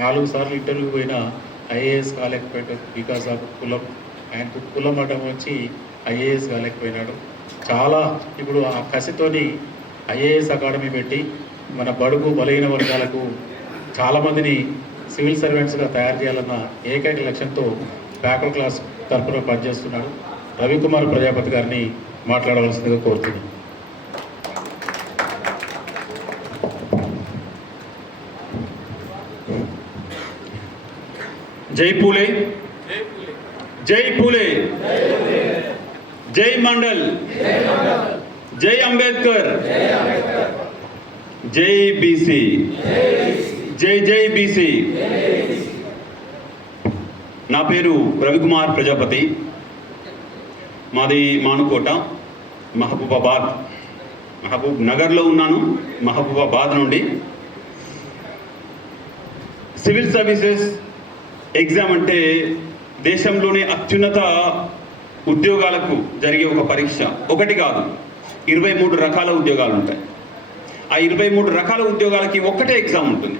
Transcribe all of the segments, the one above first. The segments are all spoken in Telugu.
4 సార్లు ఇంటర్వ్యూ పోయినా ఐఏఎస్ కాలేకపోయాడు. బికాస్ ఆఫ్ కులం. ఆయనకు కులం అడ్డం వచ్చి ఐఏఎస్ కాలేకపోయినాడు. చాలా ఇప్పుడు ఆ కసితోని ఐఏఎస్ అకాడమీ పెట్టి మన బడుగు బలహీన వర్గాలకు చాలామందిని సివిల్ సర్వెంట్స్గా తయారు చేయాలన్న ఏకైక లక్ష్యంతో బ్యాక్వర్డ్ క్లాస్ తరఫున పనిచేస్తున్నాడు. రవికుమార్ ప్రజాపతి గారిని మాట్లాడవలసిందిగా కోరుతున్నాను. జై పూలే, జై పూలే, జై మండల్, జై అంబేద్కర్, జై బీసీ, జై జై బీసీ. నా పేరు రవికుమార్ ప్రజాపతి. మాది మానుకోట, మహబూబాబాద్, మహబూబ్ నగర్లో ఉన్నాను. మహబూబాబాద్ నుండి సివిల్ సర్వీసెస్ ఎగ్జామ్ అంటే దేశంలోని అత్యున్నత ఉద్యోగాలకు జరిగే ఒక పరీక్ష. ఒకటి కాదు, 23 రకాల ఉద్యోగాలు ఉంటాయి. ఆ 23 రకాల ఉద్యోగాలకి ఒక్కటే ఎగ్జామ్ ఉంటుంది.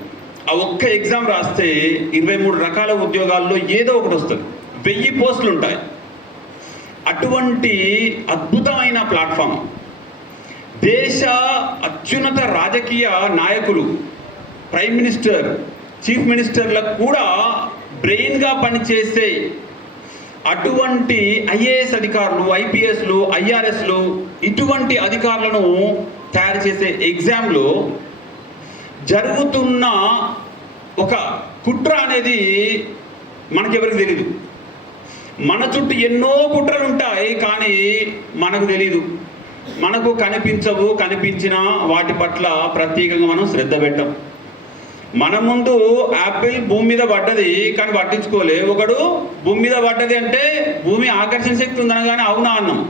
ఆ ఒక్క ఎగ్జామ్ రాస్తే 23 రకాల ఉద్యోగాల్లో ఏదో ఒకటి వస్తుంది. 1000 పోస్టులు ఉంటాయి. అటువంటి అద్భుతమైన ప్లాట్ఫామ్. దేశ అత్యున్నత రాజకీయ నాయకులు, ప్రైమ్ మినిస్టర్, చీఫ్ మినిస్టర్లకు కూడా బ్రెయిన్గా పనిచేసే అటువంటి ఐఏఎస్ అధికారులు, ఐపీఎస్లు, ఐఆర్ఎస్లు, ఇటువంటి అధికారులను తయారు చేసే ఎగ్జామ్లో జరుగుతున్న ఒక కుట్ర అనేది మనకెవరికి తెలీదు. మన చుట్టూ ఎన్నో కుట్రలు ఉంటాయి, కానీ మనకు తెలీదు. మనకు కనిపించవు. కనిపించినా వాటి పట్ల ప్రత్యేకంగా మనం శ్రద్ధ పెట్టం. మన ముందు యాపిల్ భూమి మీద పడ్డది, కానీ పట్టించుకోలే. ఒకడు భూమి మీద పడ్డది అంటే భూమి ఆకర్షణ శక్తి ఉందని కానీ అవునా అన్నాం.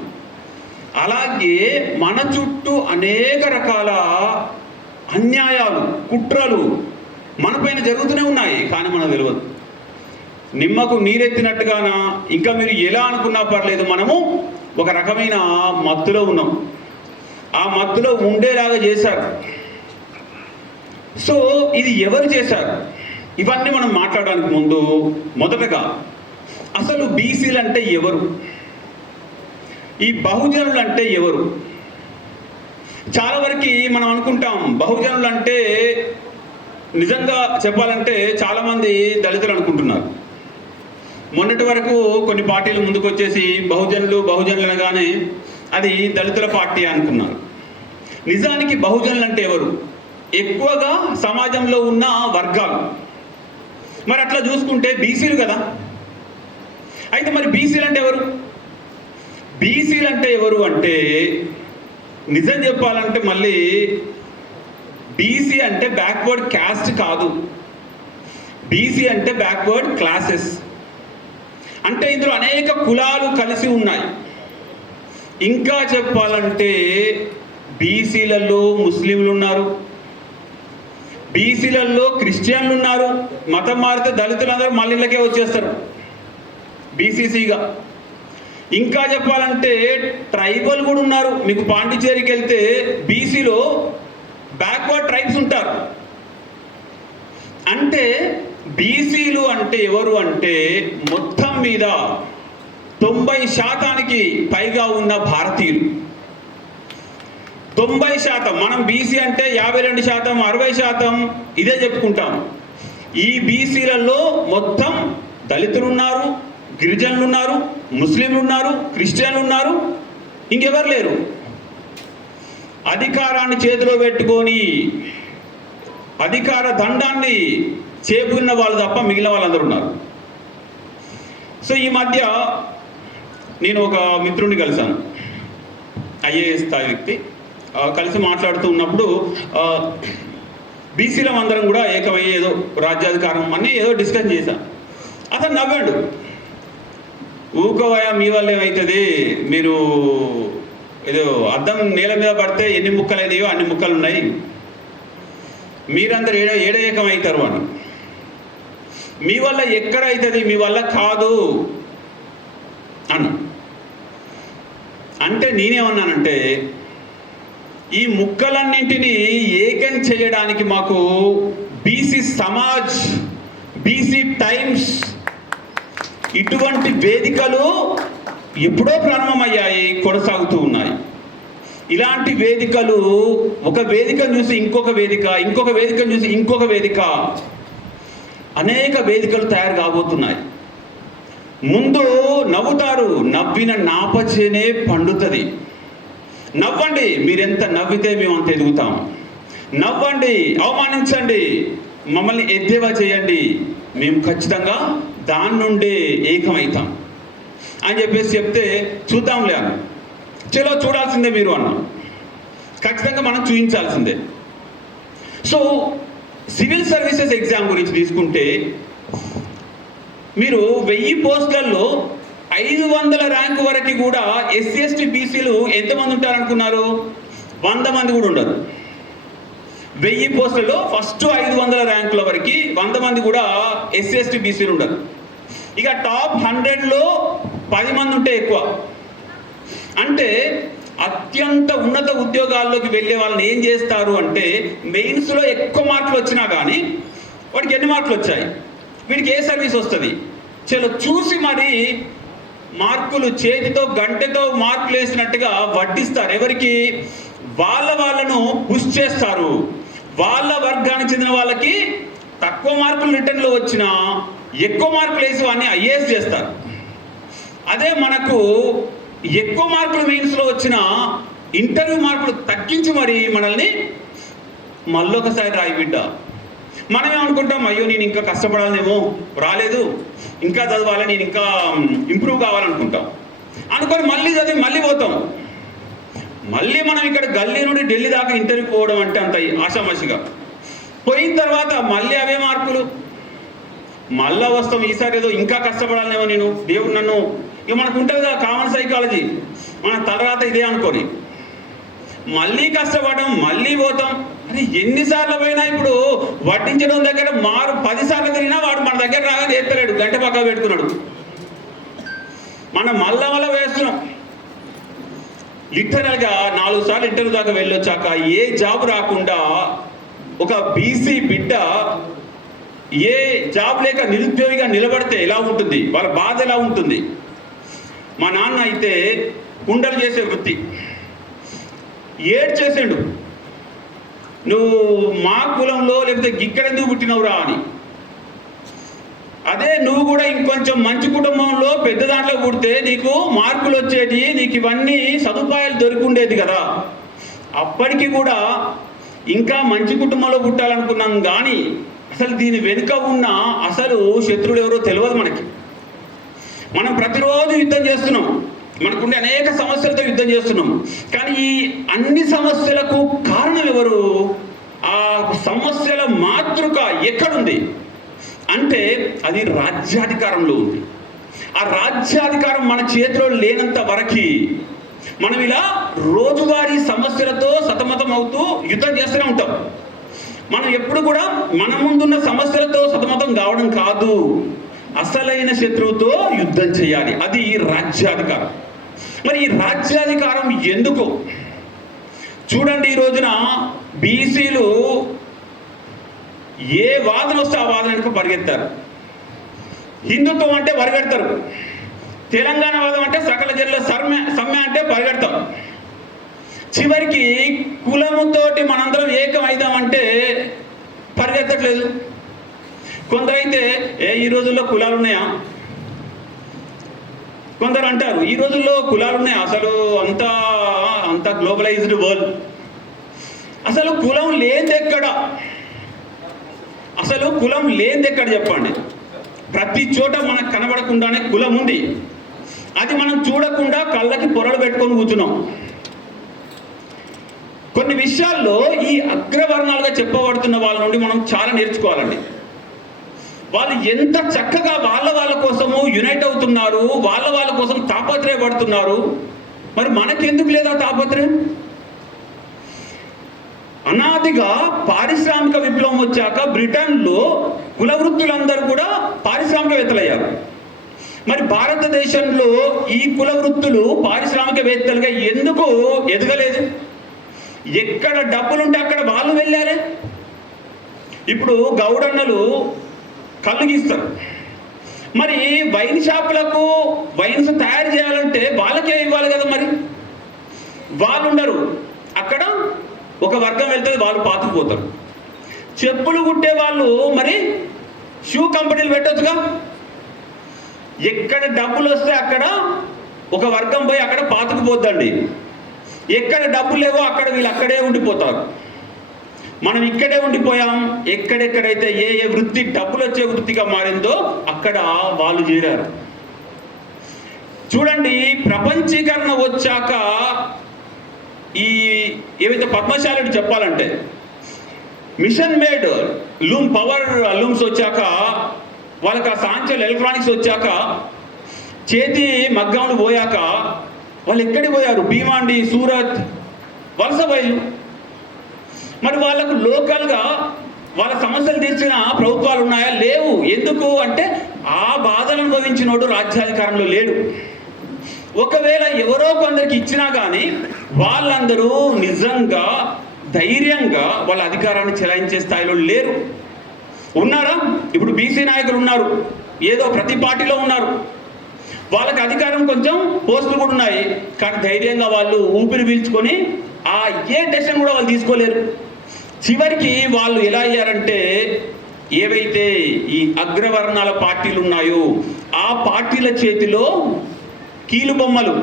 అలాగే మన చుట్టూ అనేక రకాల అన్యాయాలు, కుట్రలు మనపైన జరుగుతూనే ఉన్నాయి, కానీ మనకు తెలియదు. నిమ్మకు నీరెత్తినట్టుగానా, ఇంకా మీరు ఎలా అనుకున్నా పర్లేదు, మనము ఒక రకమైన మత్తులో ఉన్నాం. ఆ మత్తులో ఉండేలాగా చేశారు. సో ఇది ఎవరు చేశారు? ఇవన్నీ మనం మాట్లాడడానికి ముందు మొదటగా అసలు బీసీలు అంటే ఎవరు? ఈ బహుజనులు అంటే ఎవరు? చాలా వరకు మనం అనుకుంటాం బహుజనులు అంటే, నిజంగా చెప్పాలంటే చాలామంది దళితులు అనుకుంటున్నారు. మొన్నటి వరకు కొన్ని పార్టీలు ముందుకు వచ్చేసి బహుజనులు అనగానే అది దళితుల పార్టీ అనుకున్నారు. నిజానికి బహుజనులు అంటే ఎవరు? ఎక్కువగా సమాజంలో ఉన్న వర్గాలు. మరి అట్లా చూసుకుంటే బీసీలు కదా. అయితే మరి బీసీలు అంటే ఎవరు? బీసీలు అంటే ఎవరు అంటే, నిజం చెప్పాలంటే మళ్ళీ బీసీ అంటే బ్యాక్వర్డ్ క్యాస్ట్ కాదు. బీసీ అంటే బ్యాక్వర్డ్ క్లాసెస్. అంటే ఇందులో అనేక కులాలు కలిసి ఉన్నాయి. ఇంకా చెప్పాలంటే బీసీలలో ముస్లింలు ఉన్నారు, బీసీలలో క్రిస్టియన్లు ఉన్నారు. మతం మారితే దళితులందరూ మళ్ళీళ్ళకే వచ్చేస్తారు బీసీసీగా. ఇంకా చెప్పాలంటే ట్రైబల్ కూడా ఉన్నారు. మీకు పాండిచేరికి వెళ్తే బీసీలో బ్యాక్వర్డ్ ట్రైబ్స్ ఉంటారు. అంటే బీసీలు అంటే ఎవరు అంటే మొత్తం మీద 90% పైగా ఉన్న భారతీయులు. 90%. మనం బీసీ అంటే 52%, 60% ఇదే చెప్పుకుంటాం. ఈ బీసీలలో మొత్తం దళితులు ఉన్నారు, గిరిజనులు ఉన్నారు, ముస్లింలు ఉన్నారు, క్రిస్టియన్లు ఉన్నారు, ఇంకెవరు లేరు. అధికారాన్ని చేతిలో పెట్టుకొని అధికార దండాన్ని చేపుకున్న వాళ్ళు తప్ప మిగిలిన వాళ్ళందరూ ఉన్నారు. సో ఈ మధ్య నేను ఒక మిత్రుడిని కలిశాను, ఐఏఎస్ స్థాయి వ్యక్తి. కలిసి మాట్లాడుతూ ఉన్నప్పుడు బీసీలం అందరం కూడా ఏకమయ్యే ఏదో రాజ్యాధికారం అని ఏదో డిస్కస్ చేశాను. అతను నవ్వాడు. ఊకోవయా, మీ వల్ల ఏమవుతుంది, మీరు ఏదో అద్దం నేల మీద పడితే ఎన్ని ముక్కలు అయినాయో అన్ని ముక్కలు ఉన్నాయి, మీరందరూ ఏడ ఏకమవుతారు అని. మీ వల్ల ఎక్కడ అవుతుంది, మీ వల్ల కాదు అన్న. అంటే నేనేమన్నానంటే, ఈ ముక్కలన్నింటినీ ఏకం చేయడానికి మాకు బీసీ సమాజ్ బీసీ టైమ్స్, ఇటువంటి వేదికలు ఎప్పుడో ప్రారంభమయ్యాయి, కొనసాగుతూ ఉన్నాయి. ఇలాంటి వేదికలు ఒక వేదికను చూసి ఇంకొక వేదిక, ఇంకొక వేదికను చూసి ఇంకొక వేదిక, అనేక వేదికలు తయారు కాబోతున్నాయి. ముందు నవ్వుతారు, నవ్విన నాపచేనే పండుతుంది. నవ్వండి, మీరెంత నవ్వితే మేము అంత ఎదుగుతాం. నవ్వండి, అవమానించండి, మమ్మల్ని ఎద్దేవా చేయండి, మేము ఖచ్చితంగా దాని నుండే ఏకమవుతాం అని చెప్పేసి చెప్తే చూద్దాంలే అన్న, చలో చూడాల్సిందే మీరు అన్న, ఖచ్చితంగా మనం చూపించాల్సిందే. సో సివిల్ సర్వీసెస్ ఎగ్జామ్ గురించి తీసుకుంటే మీరు 1000 పోస్టులలో 500 ర్యాంకు వరకు కూడా ఎస్సీ ఎస్టీ బీసీలు ఎంతమంది ఉంటారనుకున్నారు? 100 మంది కూడా ఉండరు. 1000 పోస్టులలో ఫస్ట్ 500 ర్యాంకుల వరకు 100 మంది కూడా ఎస్సీ ఎస్టీ బీసీలు ఉండరు. ఇక టాప్ 100లో 10 మంది ఉంటే ఎక్కువ. అంటే అత్యంత ఉన్నత ఉద్యోగాల్లోకి వెళ్ళే వాళ్ళని ఏం చేస్తారు అంటే, మెయిన్స్లో ఎక్కువ మార్కులు వచ్చినా కానీ వాడికి ఎన్ని మార్కులు వచ్చాయి, వీడికి ఏ సర్వీస్ వస్తుంది, చలో చూసి మరి మార్కులు చేతితో గంటతో మార్కులు వేసినట్టుగా వడ్డిస్తారు. ఎవరికి? వాళ్ళను పుష్ చేస్తారు. వాళ్ళ వర్గానికి చెందిన వాళ్ళకి తక్కువ మార్కులు రిటర్న్లో వచ్చినా ఎక్కువ మార్కులు వేసి వాడిని ఐఏఎస్ చేస్తారు. అదే మనకు ఎక్కువ మార్కులు మెయిన్స్లో వచ్చిన ఇంటర్వ్యూ మార్కులు తగ్గించి మరి మనల్ని మళ్ళొకసారి రాయి బిడ్డ. మనం ఏమనుకుంటాం, అయ్యో నేను ఇంకా కష్టపడాలేమో, రాలేదు, ఇంకా చదవాలి, నేను ఇంకా ఇంప్రూవ్ కావాలనుకుంటాం. అనుకొని మళ్ళీ చదివి మళ్ళీ పోతాం. మళ్ళీ మనం ఇక్కడ గల్లీ నుండి ఢిల్లీ దాకా ఇంటర్వ్యూ పోవడం అంటే అంత ఆషామాషిగా. పోయిన తర్వాత మళ్ళీ అవే మార్కులు, మళ్ళా వస్తాం. ఈసారి ఏదో ఇంకా కష్టపడాలేమో, నేను దేవుడు నన్ను, ఇక మనకు ఉంటుంది కదా కామన్ సైకాలజీ, మన తర్వాత ఇదే అనుకోని మళ్ళీ కష్టపడడం, మళ్ళీ పోతాం. అరే ఎన్నిసార్లు పోయినా ఇప్పుడు వడ్డించడం దగ్గర 10 సార్లు తిరిగినా వాడు మన దగ్గర రాగా చేస్తలేడు, గంట పక్క పెట్టుకున్నాడు. మనం మళ్ళా వేస్తున్నాం. లిటరల్గా 4 సార్లు ఇంటర్వ్యూ దాకా వెళ్ళొచ్చాక ఏ జాబ్ రాకుండా ఒక బీసీ బిడ్డ ఏ జాబ్ లేక నిరుద్యోగిగా నిలబడితే ఎలా ఉంటుంది, వాళ్ళ బాధ ఎలా ఉంటుంది? మా నాన్న అయితే కుండలు చేసే వృత్తి, ఏడ్చేసాడు, నువ్వు మా కులంలో లేకపోతే ఇక్కడెందుకు పుట్టినవురా అని. అదే నువ్వు కూడా ఇంకొంచెం మంచి కుటుంబంలో పెద్ద దాంట్లో పుడితే నీకు మార్కులు వచ్చేటి, నీకు ఇవన్నీ సదుపాయాలు దొరికిండేది కదా. అప్పటికి కూడా ఇంకా మంచి కుటుంబంలో పుట్టాలనుకున్నాం కానీ అసలు దీని వెనుక ఉన్న అసలు శత్రువులు ఎవరో తెలియదు మనకి. మనం ప్రతిరోజు యుద్ధం చేస్తున్నాం, మనకుండే అనేక సమస్యలతో యుద్ధం చేస్తున్నాం. కానీ ఈ అన్ని సమస్యలకు కారణం ఎవరు? ఆ సమస్యల మాతృక ఎక్కడుంది అంటే అది రాజ్యాధికారంలో ఉంది. ఆ రాజ్యాధికారం మన చేతిలో లేనంత వరకు మనం ఇలా రోజువారీ సమస్యలతో సతమతం అవుతూ యుద్ధం చేస్తూనే ఉంటాం. మనం ఎప్పుడు కూడా మన ముందున్న సమస్యలతో సతమతం కావడం కాదు, అసలైన శత్రువుతో యుద్ధం చేయాలి. అది రాజ్యాధికారం. మరి ఈ రాజ్యాధికారం ఎందుకు? చూడండి, ఈ రోజున బీసీలు ఏ వాదన వస్తే ఆ వాదన వెనుక పరిగెత్తారు. హిందుత్వం అంటే పరిగెడతారు, తెలంగాణ వాదం అంటే సకల జనుల సమ్మె అంటే పరిగెడతాం. చివరికి కులముతోటి మనందరం ఏకం అవుదామంటే పరిగెత్తట్లేదు. కొందరైతే ఈ రోజుల్లో కులాలు ఉన్నాయా? కొందరు అంటారు ఈ రోజుల్లో కులాలు ఉన్నాయా? అసలు అంత గ్లోబలైజ్డ్ వరల్డ్, అసలు కులం లేదెక్కడ? అసలు కులం లేదెక్కడ చెప్పండి? ప్రతి చోట మనకు కనబడకుండానే కులం ఉంది. అది మనం చూడకుండా కళ్ళకి పొరలు పెట్టుకొని కూర్చున్నాం. కొన్ని విషయాల్లో ఈ అగ్రవర్ణాలుగా చెప్పబడుతున్న వాళ్ళ నుండి మనం చాలా నేర్చుకోవాలండి. వాళ్ళు ఎంత చక్కగా వాళ్ళ కోసము యునైట్ అవుతున్నారు, వాళ్ళ కోసం తాపత్రయపడుతున్నారు. మరి మనకెందుకు లేదా తాపత్రయం? అనాదిగా పారిశ్రామిక విప్లవం వచ్చాక బ్రిటన్లో కుల వృత్తులందరూ కూడా పారిశ్రామికవేత్తలయ్యారు. మరి భారతదేశంలో ఈ కుల వృత్తులు పారిశ్రామికవేత్తలుగా ఎందుకు ఎదగలేదు? ఎక్కడ డబ్బులుంటే అక్కడ వాళ్ళు వెళ్ళారే. ఇప్పుడు గౌడన్నలు కళ్ళు గీస్తారు. మరి వైన్ షాపులకు వైన్స్ తయారు చేయాలంటే వాళ్ళకే ఇవ్వాలి కదా, మరి వాళ్ళు ఉండరు. అక్కడ ఒక వర్గం వెళ్తే వాళ్ళు పాతుకుపోతారు. చెప్పులు కుట్టే వాళ్ళు మరి షూ కంపెనీలు పెట్టొచ్చుగా. ఎక్కడ డబ్బులు వస్తే అక్కడ ఒక వర్గం పోయి అక్కడ పాతుకుపోద్దండి. ఎక్కడ డబ్బులు లేవో అక్కడ వీళ్ళు అక్కడే ఉండిపోతారు. మనం ఇక్కడే ఉండిపోయాం. ఎక్కడెక్కడైతే ఏ ఏ వృత్తి డబ్బులు వచ్చే వృత్తిగా మారిందో అక్కడ వాళ్ళు చేరారు. చూడండి, ప్రపంచీకరణ వచ్చాక ఈ ఏవైతే పద్మశాలని చెప్పాలంటే machine made loom, power looms వచ్చాక, వాళ్ళకి ఆ సాంఖ్యాలు ఎలక్ట్రానిక్స్ వచ్చాక, చేతి మగ్గములు పోయాక వాళ్ళు ఎక్కడికి పోయారు? భీమాండి, సూరత్, వలస బయలు. మరి వాళ్ళకు లోకల్గా వాళ్ళ సమస్యలు తీర్చిన ప్రభుత్వాలు ఉన్నాయా? లేవు. ఎందుకు అంటే ఆ బాధను అనుభవించినోడు రాజ్యాధికారంలో లేడు. ఒకవేళ ఎవరో కొందరికి ఇచ్చినా కానీ వాళ్ళందరూ నిజంగా ధైర్యంగా వాళ్ళ అధికారాన్ని చెలాయించే స్థాయిలో లేరు. ఉన్నారా? ఇప్పుడు బీసీ నాయకులు ఉన్నారు, ఏదో ప్రతి పార్టీలో ఉన్నారు. వాళ్ళకి అధికారం కొంచెం పోస్టులు కూడా ఉన్నాయి, కానీ ధైర్యంగా వాళ్ళు ఊపిరి పీల్చుకొని ఏ డెసిషన్ కూడా వాళ్ళు తీసుకోలేరు. చివరికి వాళ్ళు ఎలా అయ్యారంటే, ఏవైతే ఈ అగ్రవర్ణాల పార్టీలు ఉన్నాయో ఆ పార్టీల చేతిలో కీలు బొమ్మలు,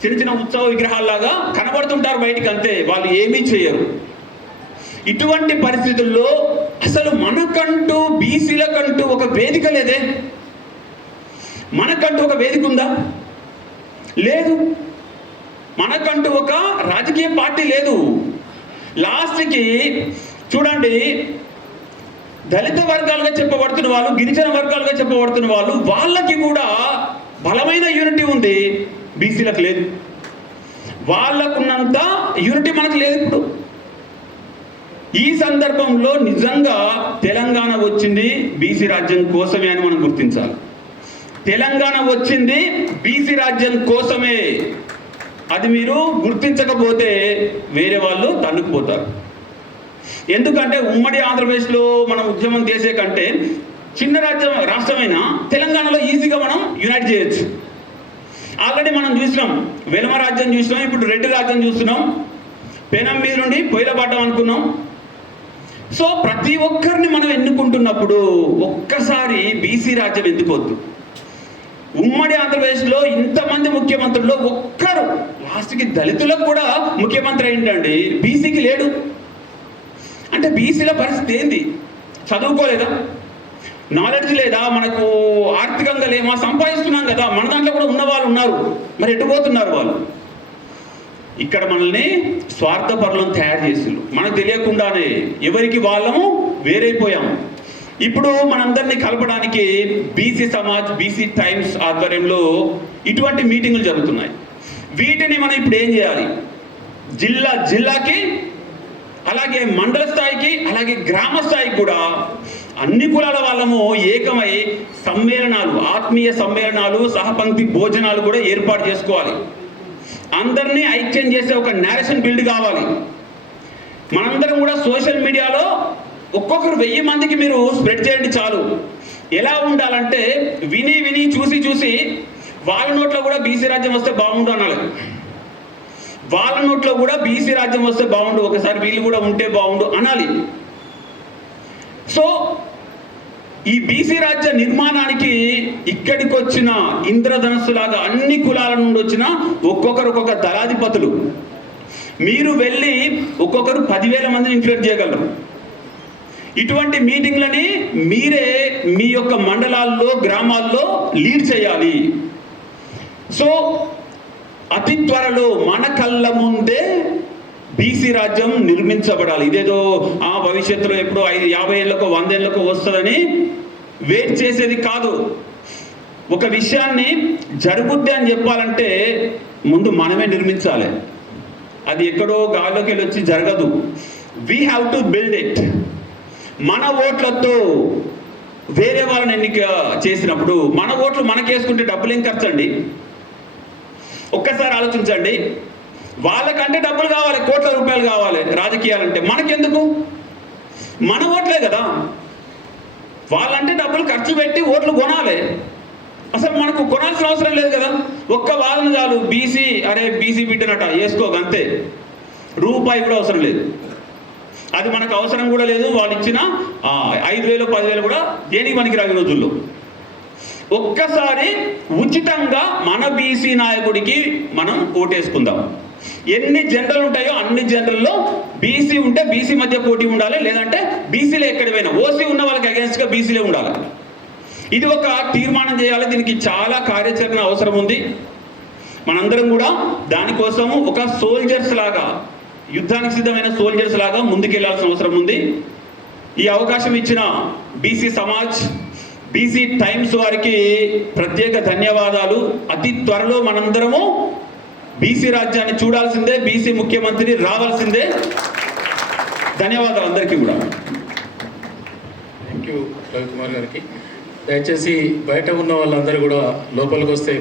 చిన్న చిన్న ఉత్సవ విగ్రహాల్లాగా కనబడుతుంటారు బయటికి, అంతే. వాళ్ళు ఏమీ చేయరు. ఇటువంటి పరిస్థితుల్లో అసలు మనకంటూ బీసీలకంటూ ఒక వేదిక లేదే. మనకంటూ ఒక వేదిక ఉందా? లేదు. మనకంటూ ఒక రాజకీయ పార్టీ లేదు. లాస్ట్కి చూడండి, దళిత వర్గాలుగా చెప్పబడుతున్న వాళ్ళు, గిరిజన వర్గాలుగా చెప్పబడుతున్న వాళ్ళు, వాళ్ళకి కూడా బలమైన యూనిటీ ఉంది, బీసీలకు లేదు. వాళ్ళకున్నంత యూనిటీ మనకు లేదు. ఇప్పుడు ఈ సందర్భంలో నిజంగా తెలంగాణ వచ్చింది బీసీ రాజ్యం కోసమే అని మనం గుర్తించాలి. తెలంగాణ వచ్చింది బీసీ రాజ్యం కోసమే. అది మీరు గుర్తించకపోతే వేరే వాళ్ళు తన్నుకుపోతారు. ఎందుకంటే ఉమ్మడి ఆంధ్రప్రదేశ్లో మనం ఉద్యమం చేసే కంటే చిన్న రాష్ట్రమైన తెలంగాణలో ఈజీగా మనం యునైట్ చేయొచ్చు. ఆల్రెడీ మనం చూసినాం, వెలమ రాజ్యం చూసినాం, ఇప్పుడు రెడ్డి రాజ్యం చూస్తున్నాం, పెనం మీద నుండి పొయ్యిలపడ్డం అనుకున్నాం. సో ప్రతి ఒక్కరిని మనం ఎన్నుకుంటున్నప్పుడు ఒక్కసారి బీసీ రాజ్యం ఎందుకొద్దు? ఉమ్మడి ఆంధ్రప్రదేశ్లో ఇంతమంది ముఖ్యమంత్రుల్లో ఒక్కరు లాస్ట్కి దళితులకు కూడా ముఖ్యమంత్రి అయిందండి, బీసీకి లేడు. అంటే బీసీల పరిస్థితి ఏంది? చదువుకోలేదా? నాలెడ్జ్ లేదా? మనకు ఆర్థికంగా లేమా? సంపాదిస్తున్నాం కదా, మన దాంట్లో కూడా ఉన్న వాళ్ళు ఉన్నారు, మరి ఎట్టుపోతున్నారు వాళ్ళు? ఇక్కడ మనల్ని స్వార్థపరులను తయారు చేసిండ్రు. మనకు తెలియకుండానే ఎవరికి వాళ్ళము వేరైపోయాము. ఇప్పుడు మనందరినీ కలపడానికి బీసీ సమాజ్, బీసీ టైమ్స్ ఆధ్వర్యంలో ఇటువంటి మీటింగులు జరుగుతున్నాయి. వీటిని మనం ఇప్పుడు ఏం చేయాలి? జిల్లాకి, అలాగే మండల స్థాయికి, అలాగే గ్రామ స్థాయికి కూడా అన్ని కులాల వాళ్ళము ఏకమై సమ్మేళనాలు, ఆత్మీయ సమ్మేళనాలు, సహపంక్తి భోజనాలు కూడా ఏర్పాటు చేసుకోవాలి. అందరినీ ఐక్యం చేసే ఒక నేరేషన్ బిల్డ్ కావాలి. మనందరం కూడా సోషల్ మీడియాలో ఒక్కొక్కరు 1000 మందికి మీరు స్ప్రెడ్ చేయండి చాలు. ఎలా ఉండాలంటే విని చూసి వాళ్ళ నోట్లో కూడా బీసీ రాజ్యం వస్తే బాగుండు అనాలి. వాళ్ళ నోట్లో కూడా బీసీ రాజ్యం వస్తే బాగుండు, ఒకసారి వీళ్ళు కూడా ఉంటే బాగుండు అనాలి. సో ఈ బీసీ రాజ్య నిర్మాణానికి ఇక్కడికి వచ్చిన ఇంద్రధనస్సులాగా అన్ని కులాల నుండి వచ్చిన ఒక్కొక్కరు ఒక్కొక్క దళాధిపతులు. మీరు వెళ్ళి ఒక్కొక్కరు 10,000 మందిని ఇన్ఫ్లుయెన్స్ చేయగలరు. ఇటువంటి మీటింగ్లని మీరే మీ యొక్క మండలాల్లో, గ్రామాల్లో లీడ్ చేయాలి. సో అతి త్వరలో మన కళ్ళ ముందే బీసీ రాజ్యం నిర్మించబడాలి. ఇదేదో భవిష్యత్తులో ఎప్పుడో 50 ఏళ్ళకో 100 ఏళ్ళకో వస్తుందని వెయిట్ చేసేది కాదు. ఒక విషయాన్ని జరుగుద్ది అని చెప్పాలంటే ముందు మనమే నిర్మించాలి. అది ఎక్కడో గాల్లోకి వెళ్ళి వచ్చి జరగదు. We have to build it. మన ఓట్లతో వేరే వాళ్ళని ఎన్నిక చేసినప్పుడు మన ఓట్లు మనకేసుకుంటే డబ్బులు ఏం ఖర్చు అండి? ఒక్కసారి ఆలోచించండి. వాళ్ళకంటే డబ్బులు కావాలి, కోట్ల రూపాయలు కావాలి రాజకీయాలంటే. మనకెందుకు? మన ఓట్లే కదా. వాళ్ళంటే డబ్బులు ఖర్చు పెట్టి ఓట్లు కొనాలి. అసలు మనకు కొనాల్సిన అవసరం లేదు కదా. ఒక్క వాదన చాలు, బీసీ అరే బీసీ బిడ్డనట వేసుకోక అంతే, రూపాయి కూడా అవసరం లేదు. అది మనకు అవసరం కూడా లేదు. వాళ్ళు ఇచ్చిన 5,000 10,000 కూడా దేనికి పనికిరావు ఈ రోజుల్లో. ఒక్కసారి ఉచితంగా మన బీసీ నాయకుడికి మనం ఓటేసుకుందాం. ఎన్ని జనరల్ ఉంటాయో అన్ని జనరల్లో బీసీ ఉంటే బీసీ మధ్య పోటీ ఉండాలి, లేదంటే బీసీలో ఎక్కడిపోయినా ఓసీ ఉన్న వాళ్ళకి అగేన్స్ట్గా బీసీలే ఉండాలి. ఇది ఒక తీర్మానం చేయాలి. దీనికి చాలా కార్యాచరణ అవసరం ఉంది. మనందరం కూడా దానికోసము ఒక సోల్జర్స్ లాగా, యుద్ధానికి సిద్ధమైన సోల్జర్స్ లాగా ముందుకెళ్లాల్సిన అవసరం ఉంది. ఈ అవకాశం ఇచ్చిన బీసీ సమాజ్, బీసీ టైమ్స్ వారికి ప్రత్యేక ధన్యవాదాలు. అతి త్వరలో మనందరము బీసీ రాజ్యాన్ని చూడాల్సిందే, బీసీ ముఖ్యమంత్రి రావాల్సిందే. ధన్యవాదాలు అందరికీ కూడా. థ్యాంక్ యూ రవికుమార్ గారికి. దయచేసి బయట ఉన్న వాళ్ళందరూ కూడా లోపలికి వస్తే